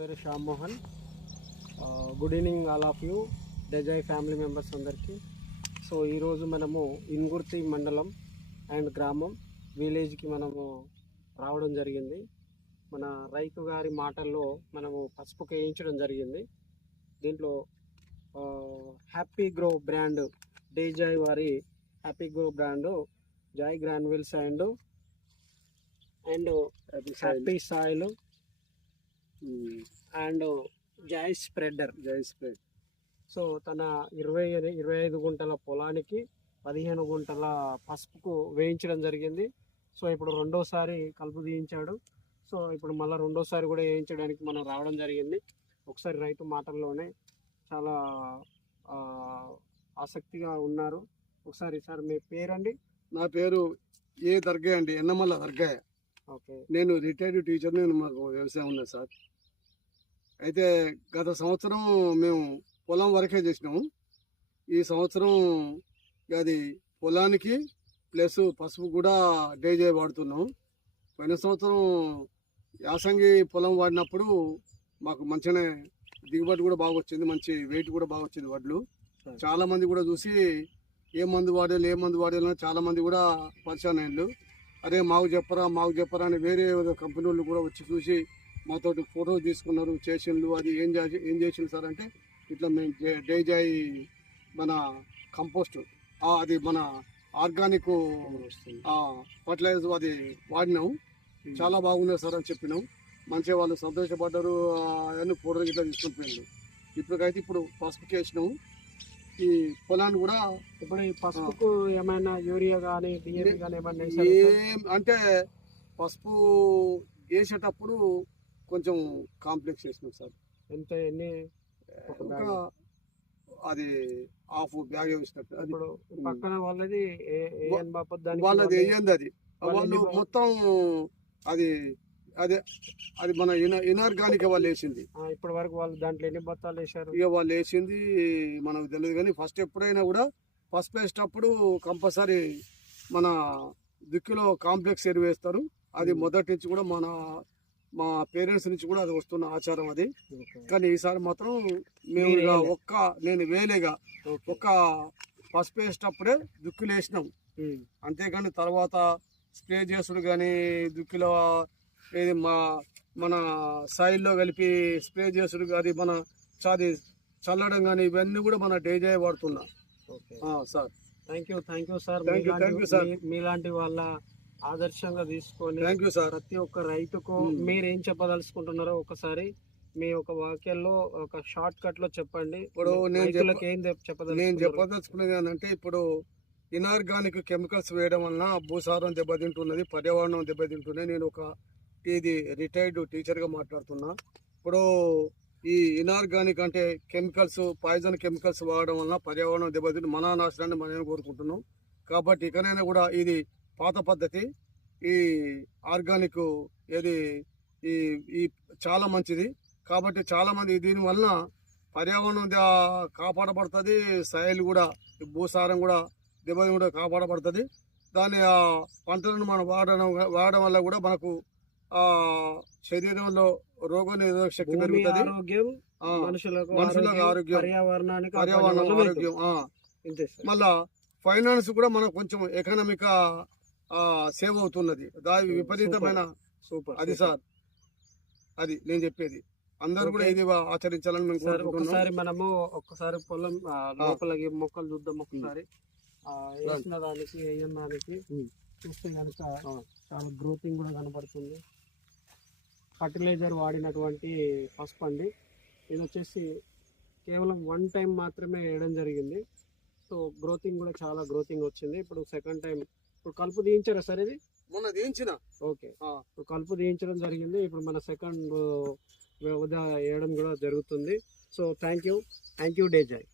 పేరు Shyam Mohan. Good evening all of you, డెజాయ్ family members అందరికీ. సో ఈరోజు మనము ఇన్గుర్తి మండలం అండ్ గ్రామం విలేజ్కి మనము రావడం జరిగింది. మన రైతు గారి మాటల్లో మనము పసుపుకి వేయించడం జరిగింది. దీంట్లో హ్యాపీ గ్రో బ్రాండ్, డేజాయ్ వారి happy grow brand Joy granules and happy soil and Joy spread. So తన 25 గుంటల పొలానికి 15 గుంటల పసుపుకు వేయించడం జరిగింది. సో ఇప్పుడు రెండోసారి కలుపు తీయించాడు. సో ఇప్పుడు మళ్ళీ రెండోసారి కూడా వేయించడానికి మనం రావడం జరిగింది. ఒకసారి రైతు మాటల్లోనే చాలా ఆసక్తిగా ఉన్నారు. ఒకసారి సార్ మీ పేరండి? నా పేరు ఏ దర్గా అండి, ఎన్నమల్ల దర్గా. ఓకే, నేను రిటైర్డ్ టీచర్. నేను మాకు వ్యవసాయం ఉన్నది సార్. అయితే గత సంవత్సరం మేము పొలం వరకే చేసినాము. ఈ సంవత్సరం అది పొలానికి ప్లస్ పసుపు కూడా డేజే వాడుతున్నాము. పోయిన సంవత్సరం యాసంగి పొలం వాడినప్పుడు మాకు మంచిగానే దిగుబడి కూడా బాగా వచ్చింది, మంచి వెయిట్ కూడా బాగా వచ్చింది వడ్లు. చాలా మంది కూడా చూసి ఏ మందు వాడాలి చాలా మంది కూడా పరిచయం అయ్యారు. అరే మాకు చెప్పరా అని వేరే కంపెనీ వాళ్ళు కూడా వచ్చి చూసి మాతోటి ఫోటో తీసుకున్నారు, చేసిండ్రు. అది ఏం చేసిండు సార్ అంటే, ఇట్లా మేము డేజాయ్ మన కంపోస్ట్, అది మన ఆర్గానిక్ ఫర్టిలైజర్ అది వాడినాము. చాలా బాగున్నాయి సార్ అని చెప్పినాం. మంచిగా వాళ్ళు సంతోషపడ్డారు. అవన్నీ ఫోటోలు ఇట్లా తీసుకుని ఇప్పటికైతే ఇప్పుడు పసుపుకి వేసినాము. ఈ పొలాన్ని కూడా ఇప్పుడు ఈ పసుపుకు ఏమైనా యూరియా కానీ డిఏపి కానీ ఏమైనా అంటే పసుపు వేసేటప్పుడు కొంచెం కాంప్లెక్స్ వేసినాం సార్. ఎన్ని అది హాఫ్ బ్యాగ్ వేసినట్టు. ఇప్పుడు పక్కన వాళ్ళది వాళ్ళది వేయండి. అది వాళ్ళు మొత్తం అది అదే అది మన ఇనార్గానిక్ వాళ్ళు వేసింది. ఇప్పటి వరకు వాళ్ళు దాంట్లో ఎన్ని బత్తాలు వేసారు? ఇక వాళ్ళు వేసింది మనకు తెలియదు. కానీ ఫస్ట్ ఎప్పుడైనా కూడా ఫస్ట్ వేసేటప్పుడు కంపల్సరీ మన దిక్కులో కాంప్లెక్స్ ఎరువు వేస్తారు. అది మొదటి నుంచి కూడా మా పేరెంట్స్ నుంచి కూడా అది వస్తున్న ఆచారం అది. కానీ ఈసారి మాత్రం మేము నేను వేలేగా ఒక్క పసుపు వేసేటప్పుడే దుక్కులు వేసినాం. అంతేగాని తర్వాత స్ప్రే చేసుడు కానీ దుక్కిలో ఏది మన సాయిల్లో కలిపి స్ప్రే చేసుడు కానీ మన చల్లడం కానీ ఇవన్నీ కూడా మన డేజాయ్ వాడుతున్నా సార్. Thank you sir. మీలాంటి వాళ్ళ ఆదర్శంగా తీసుకొని థ్యాంక్ యూ సార్. ప్రతి ఒక్క రైతుకు మీరు ఏం చెప్పదలుచుకుంటున్నారో ఒకసారి మీ ఒక వాక్యాల్లో ఒక షార్ట్ కట్ లో చెప్పండి. ఇప్పుడు నేను చెప్పదలుచుకున్నది అంటే, ఇప్పుడు ఇనార్గానిక్ కెమికల్స్ వేయడం వలన భూసారం దెబ్బతింటున్నది, పర్యావరణం దెబ్బతింటున్నది. నేను ఇది రిటైర్డ్ టీచర్గా మాట్లాడుతున్నా. ఇప్పుడు ఈ ఇనార్గానిక్ అంటే కెమికల్స్, పాయిజన్ కెమికల్స్ వాడడం వలన పర్యావరణం దెబ్బతింటు మన నాశనాన్ని మనం కోరుకుంటున్నాం. కాబట్టి ఇకనైనా కూడా ఇది పాత పద్ధతి, ఈ ఆర్గానిక్ ఏది ఈ చాలా మంచిది. కాబట్టి చాలా మంది దీనివలన పర్యావరణం కాపాడబడుతుంది, సాయిల్ కూడా భూసారం కూడా దెబ్బతి కూడా కాపాడబడుతుంది. దాని పంటలను మనం వాడడం వల్ల కూడా మనకు శరీరంలో రోగ నిరోధక శక్తి పెరుగుతుంది, మనుషులకు ఆరోగ్యం, పర్యావరణానికి ఆరోగ్యం. మళ్ళా ఫైనాన్స్ కూడా మనకు కొంచెం ఎకనామిక్ సేవ్ అవుతున్నది. దాని విపరీతమైన సూపర్ అది సార్. అది నేను చెప్పేది. అందరూ కూడా ఇది ఆచరించాలని మేము ఒకసారి మనము పొలం లోపలికి మొక్కలు చూద్దాం. ఒకసారి వేసిన దానికి వేయని దానికి చూస్తే కనుక చాలా గ్రోతింగ్ కూడా కనబడుతుంది. ఫర్టిలైజర్ వాడినటువంటి పసుపు అండి. ఇది వచ్చేసి కేవలం 1 టైం మాత్రమే వేయడం జరిగింది. సో గ్రోతింగ్ కూడా చాలా గ్రోతింగ్ వచ్చింది. ఇప్పుడు సెకండ్ టైం ఇప్పుడు కలుపు తీయించారా సార్? ఇది మొన్న తీయించిన. ఓకే, ఇప్పుడు కలుపు తీయించడం జరిగింది. ఇప్పుడు మన సెకండ్ వేయడం కూడా జరుగుతుంది. So thank you డేజాయ్.